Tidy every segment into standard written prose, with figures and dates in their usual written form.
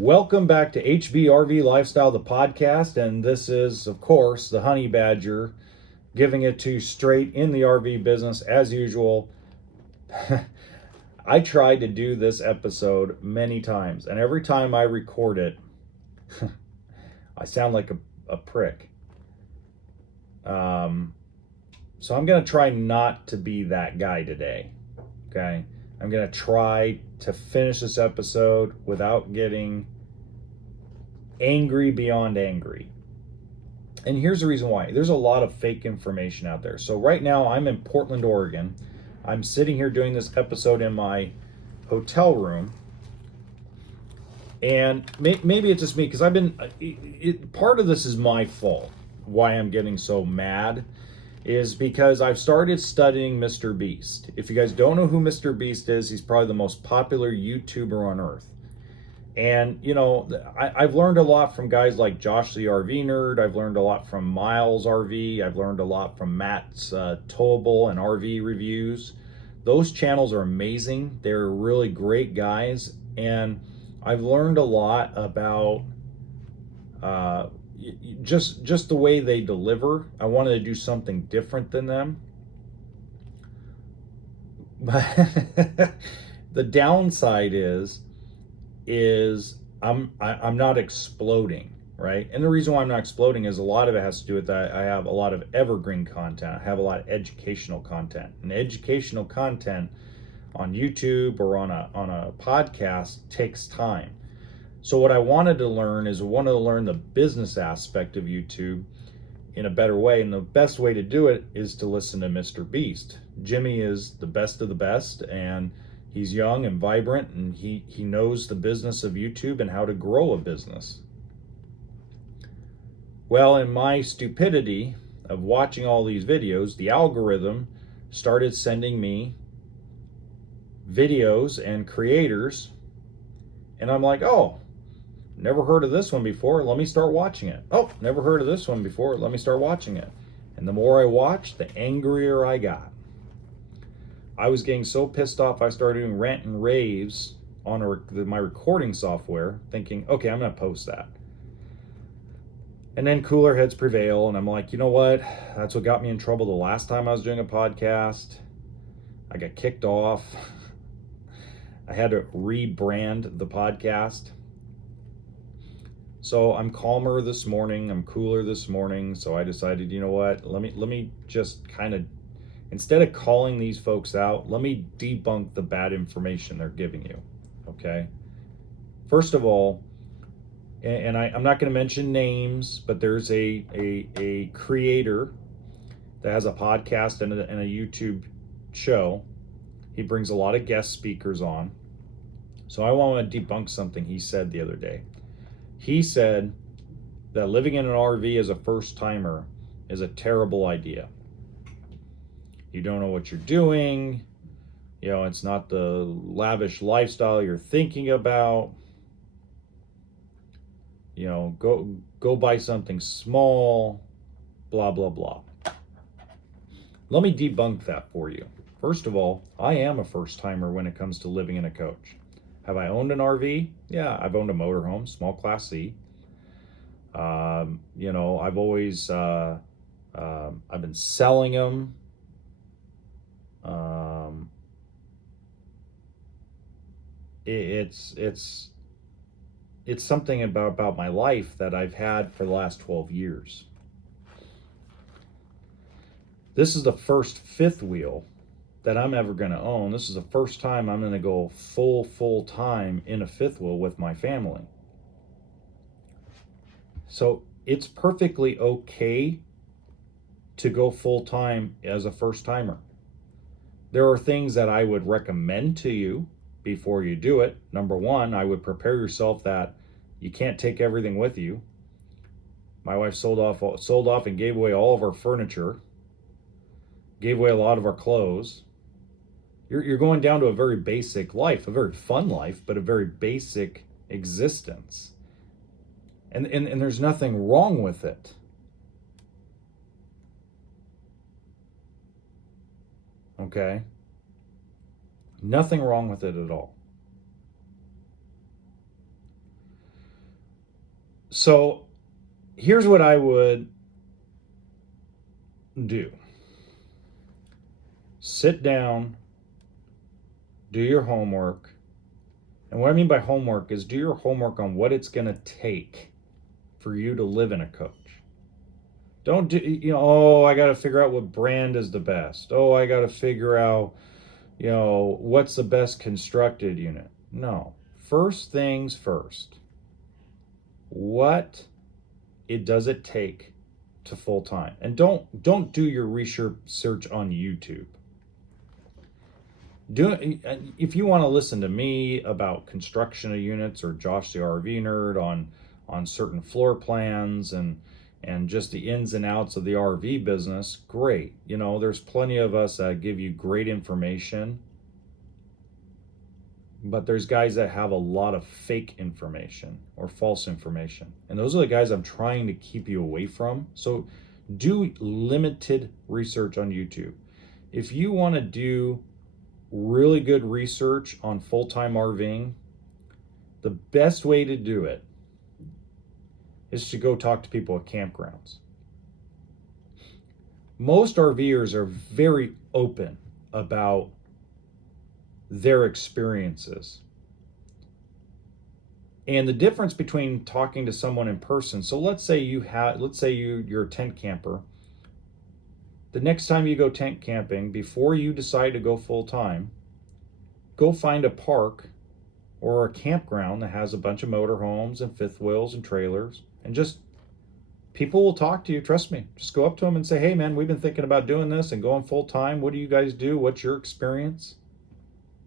Welcome back to hbrv Lifestyle, the podcast, and this is, of course, the Honey Badger, giving it to you straight in the RV business as usual. I tried to do this episode many times, and every time I record it, I sound like a prick. So I'm going to try not to be that guy today, okay? I'm going to try to finish this episode without getting angry beyond angry. And here's the reason why. There's a lot of fake information out there. So right now I'm in Portland, Oregon. I'm sitting here doing this episode in my hotel room. And maybe it's just me, because I've been, part of this is my fault. Why I'm getting so mad is because I've started studying Mr. Beast. If you guys don't know who Mr. Beast is, he's probably the most popular YouTuber on earth. And, you know, I've learned a lot from guys like Josh the RV Nerd. I've learned a lot from Miles RV. I've learned a lot from Matt's Towable and RV Reviews. Those channels are amazing. They're really great guys. And I've learned a lot about just the way they deliver. I wanted to do something different than them. But the downside is I'm not exploding, right? And the reason why I'm not exploding is a lot of it has to do with that I have a lot of evergreen content. I have a lot of educational content. And educational content on YouTube or on a podcast takes time. So what I wanted to learn is I wanted to learn the business aspect of YouTube in a better way. And the best way to do it is to listen to Mr. Beast. Jimmy is the best of the best, and he's young and vibrant, and he knows the business of YouTube and how to grow a business. Well, in my stupidity of watching all these videos, the algorithm started sending me videos and creators, and I'm like, oh, never heard of this one before, let me start watching it. Oh, never heard of this one before, let me start watching it. And the more I watched, the angrier I got. I was getting so pissed off, I started doing rant and raves on my recording software, thinking, okay, I'm going to post that. And then cooler heads prevail, and I'm like, you know what? That's what got me in trouble the last time I was doing a podcast. I got kicked off. I had to rebrand the podcast. So I'm calmer this morning, I'm cooler this morning, so I decided, you know what? Let me just kind of, instead of calling these folks out, let me debunk the bad information they're giving you, okay? First of all, and I'm not going to mention names, but there's a creator that has a podcast and a YouTube show. He brings a lot of guest speakers on. So I want to debunk something he said the other day. He said that living in an RV as a first-timer is a terrible idea. You don't know what you're doing. You know, it's not the lavish lifestyle you're thinking about. You know, go buy something small, blah, blah, blah. Let me debunk that for you. First of all, I am a first-timer when it comes to living in a coach. Have I owned an RV? Yeah, I've owned a motorhome, small class C. You know, I've always, I've been selling them. It's something about my life that I've had for the last 12 years. This is the first fifth wheel that I'm ever going to own. This is the first time I'm going to go full time in a fifth wheel with my family. So it's perfectly okay to go full time as a first timer. There are things that I would recommend to you before you do it. Number one, I would prepare yourself that you can't take everything with you. My wife sold off and gave away all of our furniture, gave away a lot of our clothes. You're going down to a very basic life, a very fun life, but a very basic existence. And there's nothing wrong with it. Okay? Nothing wrong with it at all. So here's what I would do. Sit down, do your homework. And what I mean by homework is do your homework on what it's going to take for you to live in a coach. Don't do, oh, I got to figure out what brand is the best. Oh, I got to figure out, what's the best constructed unit. No. First things first. What does it take to full time? And don't do your research on YouTube. If you want to listen to me about construction of units, or Josh the RV nerd on certain floor plans and just the ins and outs of the RV business, great. There's plenty of us that give you great information, but there's guys that have a lot of fake information or false information, and those are the guys I'm trying to keep you away from. So do limited research on YouTube. If you want to do really good research on full-time RVing, the best way to do it is to go talk to people at campgrounds. Most RVers are very open about their experiences. And the difference between talking to someone in person, so let's say you're a tent camper. The next time you go tent camping, before you decide to go full time, go find a park or a campground that has a bunch of motorhomes and fifth wheels and trailers, and just people will talk to you. Trust me. Just go up to them and say, "Hey, man, we've been thinking about doing this and going full time. What do you guys do? What's your experience?"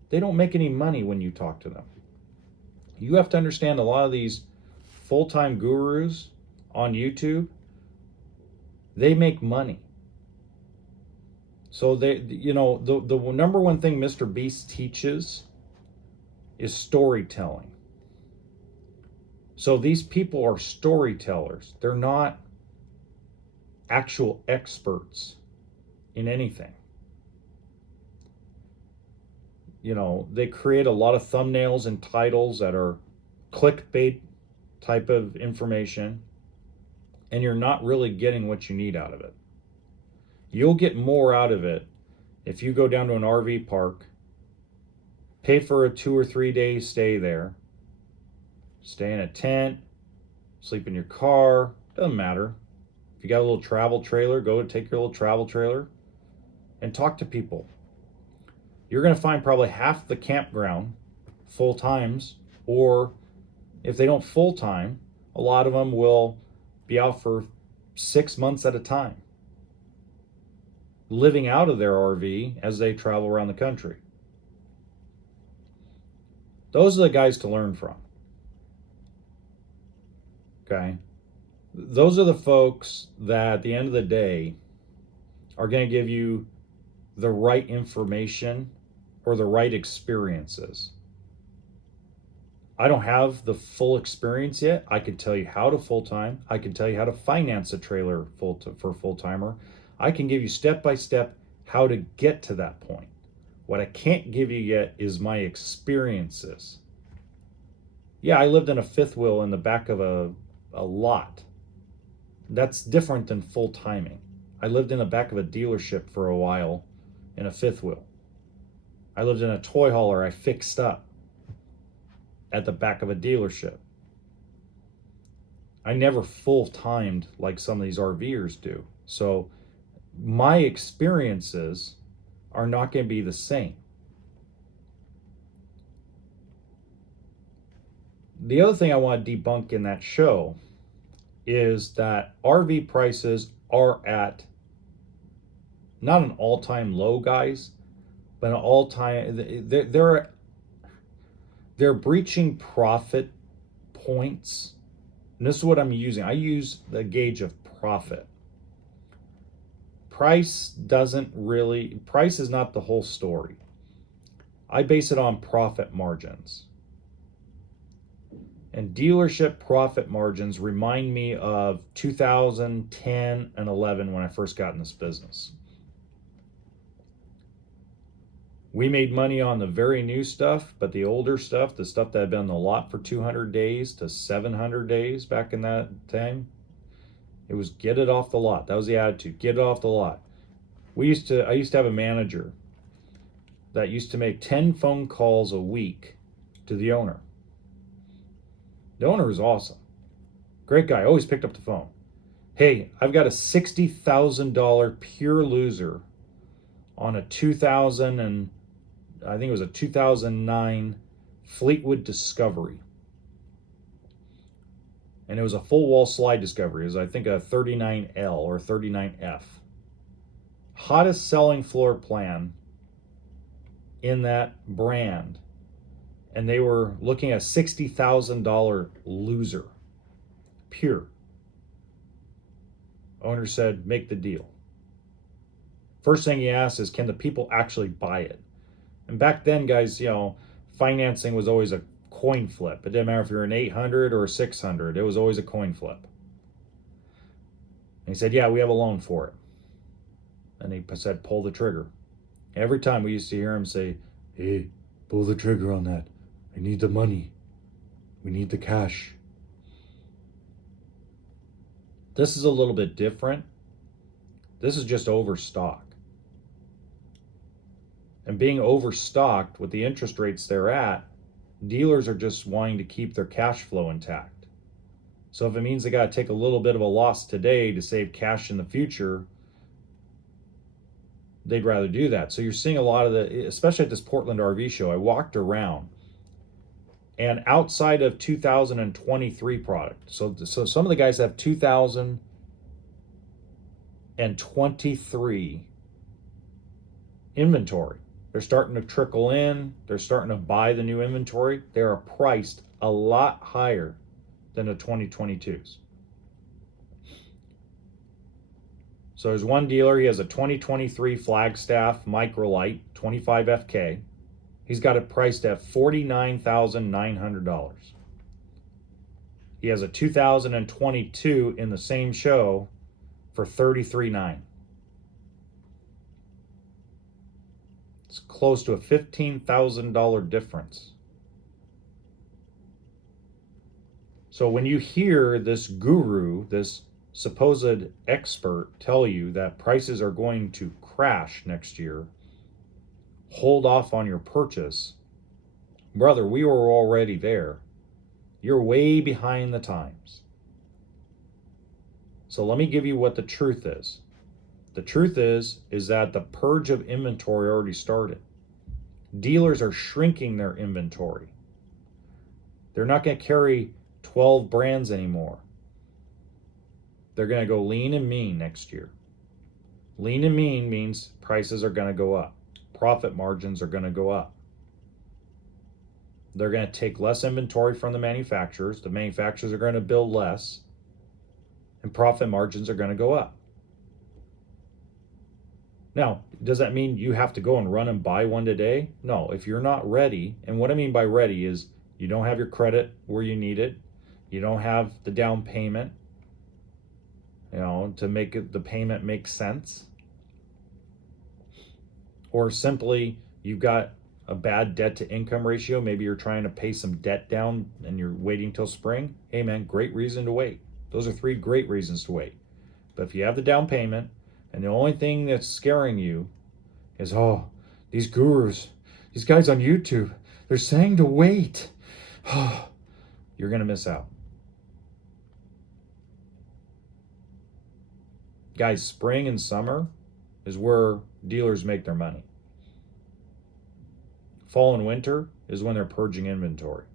They don't make any money when you talk to them. You have to understand a lot of these full-time gurus on YouTube, they make money. So the number one thing Mr. Beast teaches is storytelling. So these people are storytellers. They're not actual experts in anything. They create a lot of thumbnails and titles that are clickbait type of information, and you're not really getting what you need out of it. You'll get more out of it if you go down to an RV park, pay for a 2 or 3 day stay there, stay in a tent, sleep in your car, doesn't matter. If you got a little travel trailer, go take your little travel trailer and talk to people. You're going to find probably half the campground full times, or if they don't full time, a lot of them will be out for 6 months at a time, living out of their RV as they travel around the country. Those are the guys to learn from. Okay? Those are the folks that at the end of the day are going to give you the right information or the right experiences. I don't have the full experience yet. I can tell you how to full-time. I can tell you how to finance a trailer for full-timer. I can give you step-by-step how to get to that point. What I can't give you yet is my experiences. Yeah, I lived in a fifth wheel in the back of a lot. That's different than full-timing. I lived in the back of a dealership for a while in a fifth wheel. I lived in a toy hauler I fixed up at the back of a dealership. I never full-timed like some of these RVers do. So my experiences are not going to be the same. The other thing I want to debunk in that show is that RV prices are at not an all-time low, guys, but an all-time, they're breaching profit points. And this is what I'm using. I use the gauge of profit. Price is not the whole story. I base it on profit margins. And dealership profit margins remind me of 2010 and 11 when I first got in this business. We made money on the very new stuff, but the older stuff, the stuff that had been on the lot for 200 days to 700 days back in that time, it was get it off the lot. That was the attitude. Get it off the lot. I used to have a manager that used to make 10 phone calls a week to the owner. The owner was awesome. Great guy, always picked up the phone. Hey, I've got a $60,000 pure loser on a 2000 and I think it was a 2009 Fleetwood Discovery. And it was a full wall slide Discovery. It was, I think, a 39L or 39F. Hottest selling floor plan in that brand. And they were looking at a $60,000 loser. Pure. Owner said, make the deal. First thing he asked is, can the people actually buy it? And back then, guys, financing was always a coin flip. It didn't matter if you're an 800 or a 600. It was always a coin flip. And he said, yeah, we have a loan for it. And he said, pull the trigger. Every time we used to hear him say, hey, pull the trigger on that. I need the money. We need the cash. This is a little bit different. This is just overstock. And being overstocked with the interest rates they're at, dealers are just wanting to keep their cash flow intact. So if it means they got to take a little bit of a loss today to save cash in the future, they'd rather do that. So you're seeing a lot of especially at this Portland RV show, I walked around, and outside of 2023 product, so some of the guys have 2023 inventory. They're starting to trickle in. They're starting to buy the new inventory. They are priced a lot higher than the 2022s. So there's one dealer, he has a 2023 Flagstaff Microlite 25 FK. He's got it priced at $49,900. He has a 2022 in the same show for $33,900. It's close to a $15,000 difference. So when you hear this guru, this supposed expert tell you that prices are going to crash next year, hold off on your purchase, brother, we were already there. You're way behind the times. So let me give you what the truth is. The truth is that the purge of inventory already started. Dealers are shrinking their inventory. They're not going to carry 12 brands anymore. They're going to go lean and mean next year. Lean and mean means prices are going to go up. Profit margins are going to go up. They're going to take less inventory from the manufacturers. The manufacturers are going to build less. And profit margins are going to go up. Now, does that mean you have to go and run and buy one today? No, if you're not ready, and what I mean by ready is you don't have your credit where you need it, you don't have the down payment, to make the payment make sense, or simply you've got a bad debt to income ratio, maybe you're trying to pay some debt down and you're waiting till spring, hey man, great reason to wait. Those are 3 great reasons to wait. But if you have the down payment, and the only thing that's scaring you is, these gurus, these guys on YouTube, they're saying to wait. You're going to miss out. Guys, spring and summer is where dealers make their money. Fall and winter is when they're purging inventory.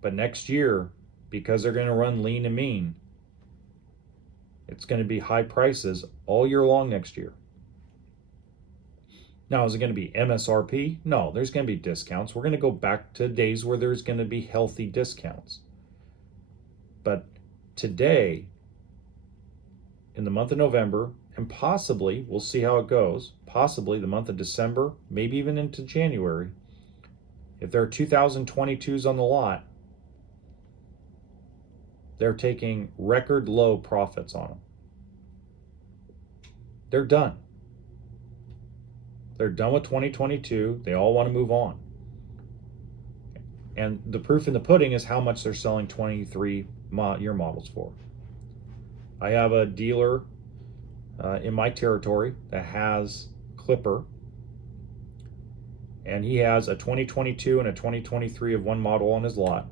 But next year, because they're going to run lean and mean, it's going to be high prices all year long next year. Now, is it going to be MSRP? No, there's going to be discounts. We're going to go back to days where there's going to be healthy discounts. But today, in the month of November, and possibly, we'll see how it goes, possibly the month of December, maybe even into January, if there are 2022s on the lot, they're taking record low profits on them. They're done. They're done with 2022. They all want to move on. And the proof in the pudding is how much they're selling 23 year models for. I have a dealer in my territory that has Clipper, and he has a 2022 and a 2023 of one model on his lot.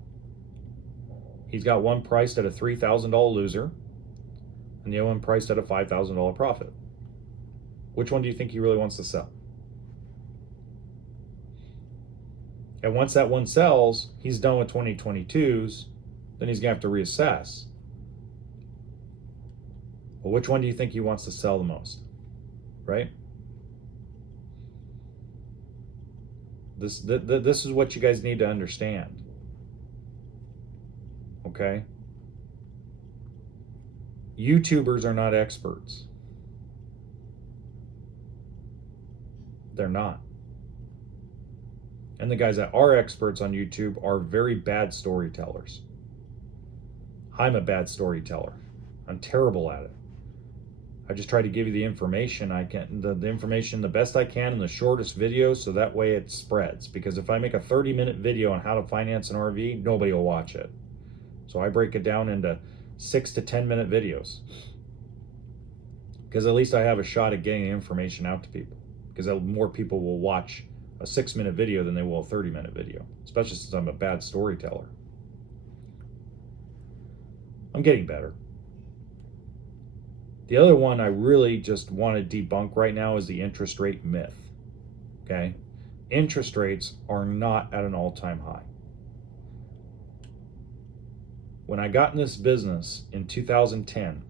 He's got one priced at a $3,000 loser and the other one priced at a $5,000 profit. Which one do you think he really wants to sell? And once that one sells, he's done with 2022s, then he's gonna have to reassess. Well, which one do you think he wants to sell the most? Right? This is what you guys need to understand. Okay? YouTubers are not experts. They're not. And the guys that are experts on YouTube are very bad storytellers. I'm a bad storyteller. I'm terrible at it. I just try to give you the information I can, the information the best I can in the shortest videos, so that way it spreads. Because if I make a 30-minute video on how to finance an RV, nobody will watch it. So I break it down into 6 to 10-minute videos. Because at least I have a shot at getting the information out to people. Because more people will watch a 6-minute video than they will a 30-minute video, especially since I'm a bad storyteller. I'm getting better. The other one I really just want to debunk right now is the interest rate myth. Okay? Interest rates are not at an all-time high. When I got in this business in 2010,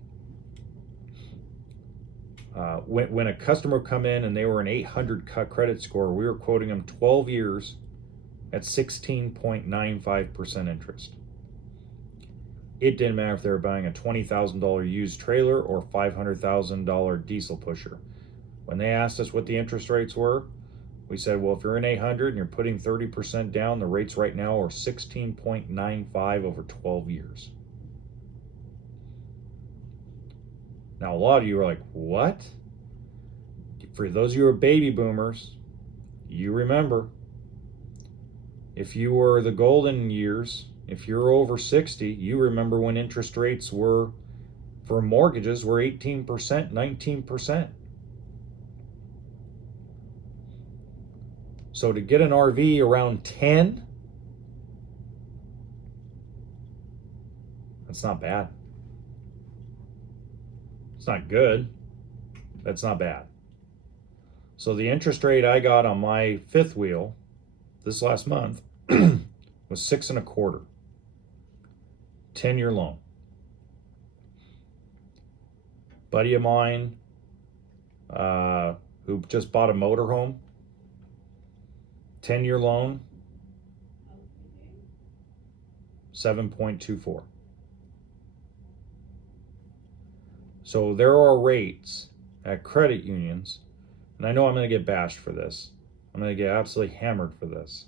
when a customer would come in and they were an 800 credit score, we were quoting them 12 years at 16.95% interest. It didn't matter if they were buying a $20,000 used trailer or $500,000 diesel pusher. When they asked us what the interest rates were, we said, well, if you're in 800 and you're putting 30% down, the rates right now are 16.95 over 12 years. Now, a lot of you are like, what? For those of you who are baby boomers, you remember, if you were the golden years, if you're over 60, you remember when interest rates were, for mortgages, were 18%, 19%. So to get an RV around 10, that's not bad. It's not good. That's not bad. So the interest rate I got on my fifth wheel this last month was 6.25%. 10-year loan. Buddy of mine who just bought a motorhome, 10-year loan, 7.24. So there are rates at credit unions, and I know I'm going to get bashed for this. I'm going to get absolutely hammered for this.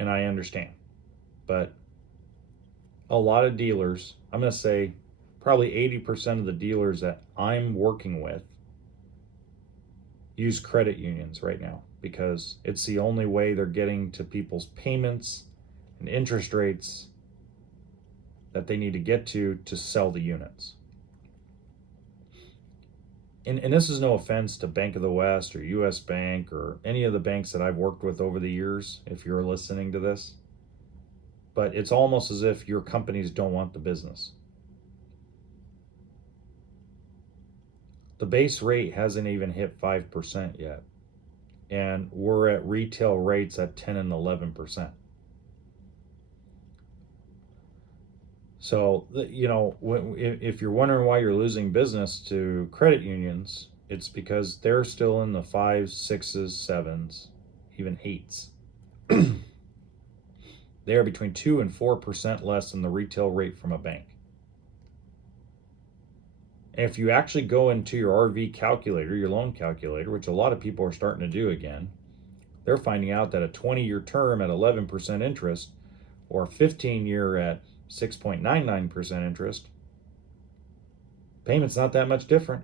And I understand. But a lot of dealers, I'm going to say probably 80% of the dealers that I'm working with use credit unions right now because it's the only way they're getting to people's payments and interest rates that they need to get to sell the units. And this is no offense to Bank of the West or US Bank or any of the banks that I've worked with over the years, if you're listening to this. But it's almost as if your companies don't want the business. The base rate hasn't even hit 5% yet. And we're at retail rates at 10 and 11%. So, you know, if you're wondering why you're losing business to credit unions, it's because they're still in the 5s, 6s, 7s, even 8s. They are between 2 and 4% less than the retail rate from a bank. And if you actually go into your RV calculator, your loan calculator, which a lot of people are starting to do again, they're finding out that a 20-year term at 11% interest or a 15-year at 6.99% interest, payment's not that much different.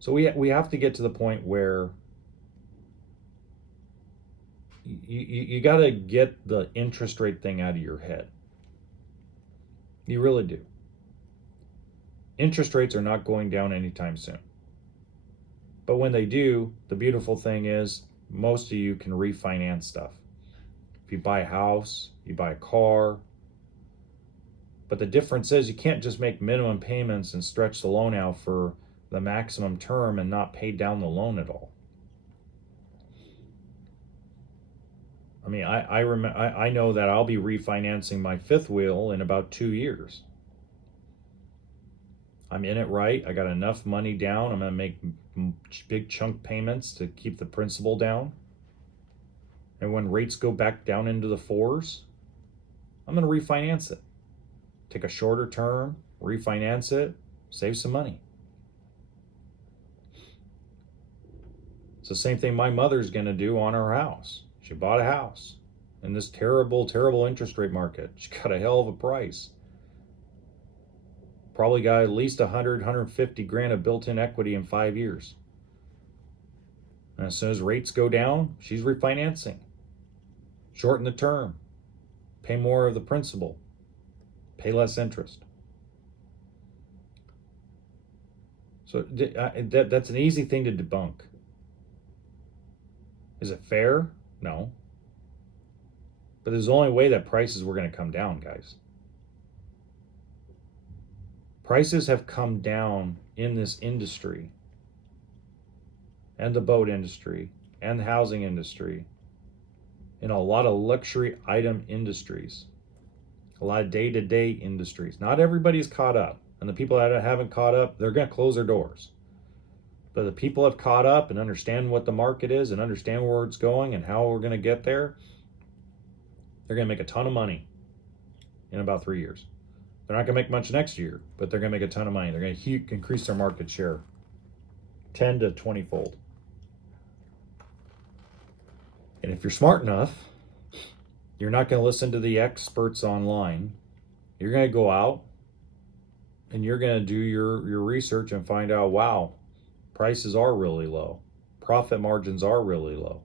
So we have to get to the point where you got to get the interest rate thing out of your head. You really do. Interest rates are not going down anytime soon. But when they do, the beautiful thing is most of you can refinance stuff. If you buy a house, you buy a car. But the difference is you can't just make minimum payments and stretch the loan out for the maximum term and not pay down the loan at all. I mean, I know that I'll be refinancing my fifth wheel in about 2 years. I'm in it right. I got enough money down. I'm going to make big chunk payments to keep the principal down. And when rates go back down into the fours, I'm going to refinance it. Take a shorter term, refinance it, save some money. It's the same thing my mother's going to do on her house. She bought a house in this terrible, terrible interest rate market. She got a hell of a price. Probably got at least 150 grand of built-in equity in 5 years. And as soon as rates go down, she's refinancing. Shorten the term. Pay more of the principal. Pay less interest. So that's an easy thing to debunk. Is it fair? No. But there's the only way that prices were going to come down, guys. Prices have come down in this industry, and the boat industry, and the housing industry, in a lot of luxury item industries, a lot of day-to-day industries. Not everybody's caught up, and the people that haven't caught up, they're going to close their doors. But the people have caught up and understand what the market is and understand where it's going and how we're going to get there, they're going to make a ton of money in about 3 years. They're not going to make much next year, but they're going to make a ton of money. They're going to increase their market share 10 to 20 fold. And if you're smart enough, you're not going to listen to the experts online. You're going to go out and you're going to do your research and find out, wow, prices are really low. Profit margins are really low.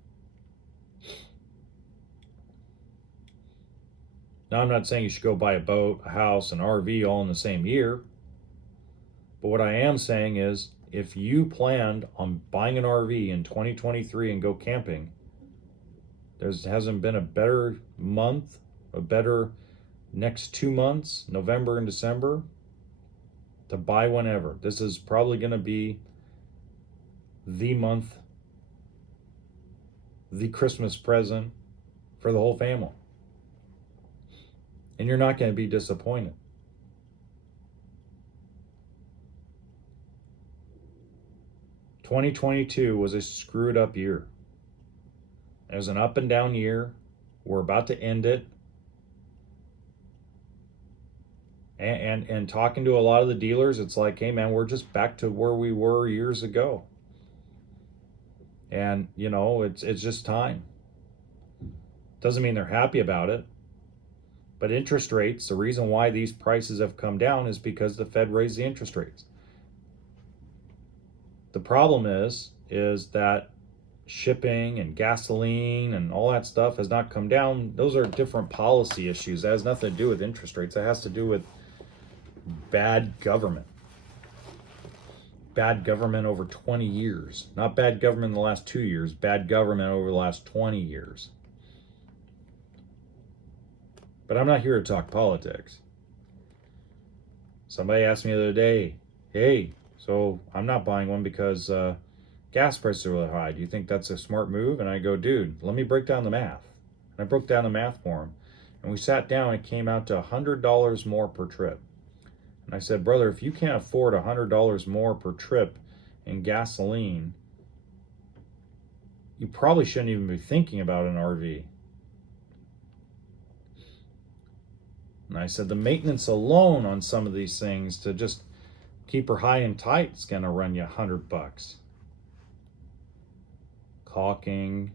Now, I'm not saying you should go buy a boat, a house, an RV all in the same year. But what I am saying is if you planned on buying an RV in 2023 and go camping, there hasn't been a better month, a better next 2 months, November and December, to buy whenever. This is probably going to be the month, the Christmas present for the whole family. And you're not going to be disappointed. "2022 was a screwed up year. It was an up and down year. We're about to end it. And talking to a lot of the dealers, it's like, hey man, we're just back to where we were years ago. And you know, it's just time. Doesn't mean they're happy about it. But interest rates, the reason why these prices have come down is because the Fed raised the interest rates. The problem is that shipping and gasoline and all that stuff has not come down. Those are different policy issues. That has nothing to do with interest rates. That has to do with bad government. Bad government over 20 years. Not bad government in the last 2 years. Bad government over the last 20 years. But I'm not here to talk politics. Somebody asked me the other day, hey, so I'm not buying one because gas prices are really high. Do you think that's a smart move? And I go, dude, let me break down the math. And I broke down the math for him. And we sat down and it came out to $100 more per trip. And I said, brother, if you can't afford $100 more per trip in gasoline, you probably shouldn't even be thinking about an RV. And I said, the maintenance alone on some of these things to just keep her high and tight is going to run you $100. Caulking,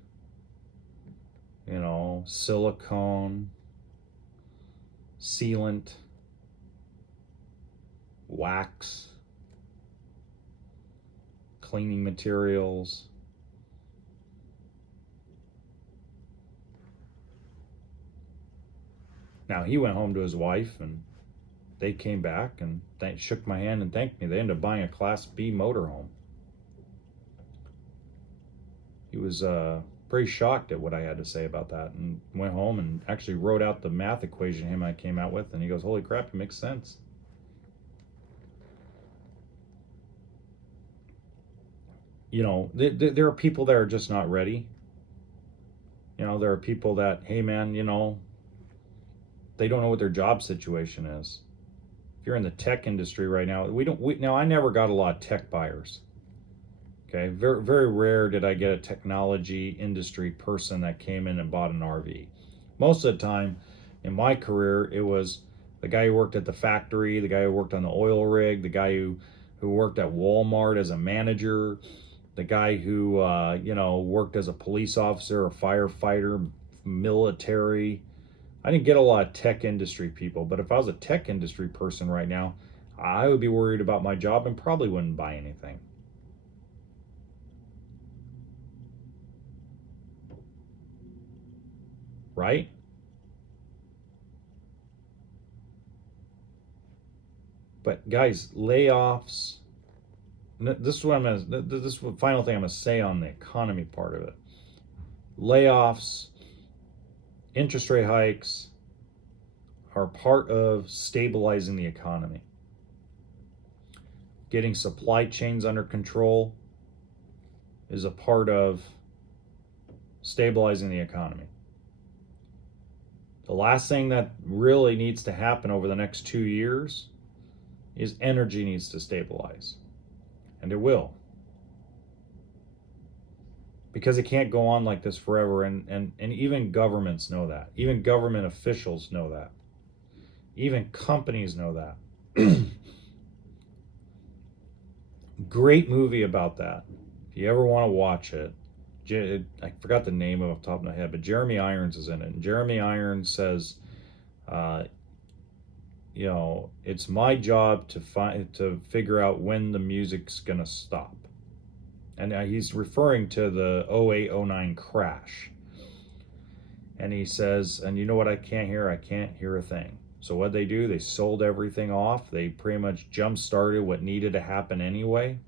silicone, sealant, wax, cleaning materials. Now he went home to his wife, and they came back and shook my hand and thanked me. They ended up buying a Class B motorhome. He was pretty shocked at what I had to say about that, and went home and actually wrote out the math equation him I came out with, and he goes, "Holy crap, it makes sense." You know, there are people that are just not ready. You know, there are people that, hey man, you know, they don't know what their job situation is. If you're in the tech industry right now, now I never got a lot of tech buyers. Okay, very, very rare did I get a technology industry person that came in and bought an RV. Most of the time in my career, it was the guy who worked at the factory, the guy who worked on the oil rig, the guy who worked at Walmart as a manager, the guy who worked as a police officer, a firefighter, military. I didn't get a lot of tech industry people, but if I was a tech industry person right now, I would be worried about my job and probably wouldn't buy anything. Right? But guys, layoffs. This is what this is the final thing I'm gonna say on the economy part of it. Layoffs, interest rate hikes are part of stabilizing the economy. Getting supply chains under control is a part of stabilizing the economy. The last thing that really needs to happen over the next 2 years is energy needs to stabilize. And it will. Because it can't go on like this forever, and even governments know that. Even government officials know that. Even companies know that. Great movie about that. If you ever want to watch it, I forgot the name off the top of my head, but Jeremy Irons is in it. And Jeremy Irons says, it's my job to figure out when the music's gonna stop. And he's referring to the 08-09 crash. And he says, and you know what I can't hear? I can't hear a thing. So what they do, they sold everything off. They pretty much jump-started what needed to happen anyway.